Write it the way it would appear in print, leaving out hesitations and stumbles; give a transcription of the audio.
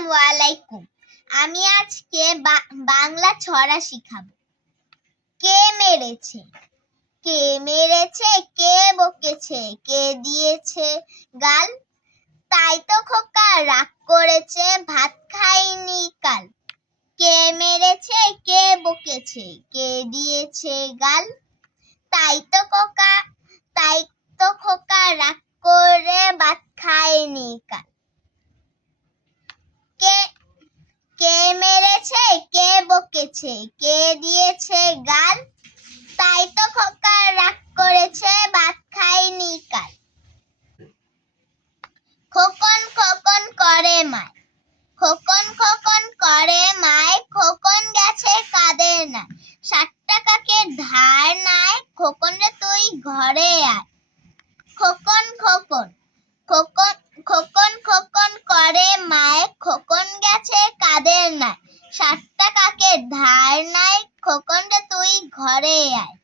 আসসালামু আলাইকুম। আমি আজকে বাংলা ছড়া শিখাবো। কে মেরেছে? কে মেরেছে? কে বকেছে? কে দিয়েছে গাল? তাই তো খোকা রাগ করেছে, ভাত খাইনি কাল। কে মেরেছে? কে বকেছে? কে দিয়েছে গাল? তাই তো খোকা রাগ করে ভাত খাইনি কাল। কে মেরেছে? কে বকেছে? কে দিয়েছে গাল? তাই তো খোকা রাগ করেছে, ভাত খাইনি কাল। খোকন খোকন করে মায়, খোকন খোকন করে মায়, খোকন গেছে কাদের নাই। 60 টাকাকে ধার নাই, খোকন রে তুই ঘরে আয়। খোকন খোকন খোকন খোকন খোকন করে মায়, খোকন গেছে কাদের নাই। 60 টাকাকে ধার নাই, খোকন রে তুই ঘরে আয়।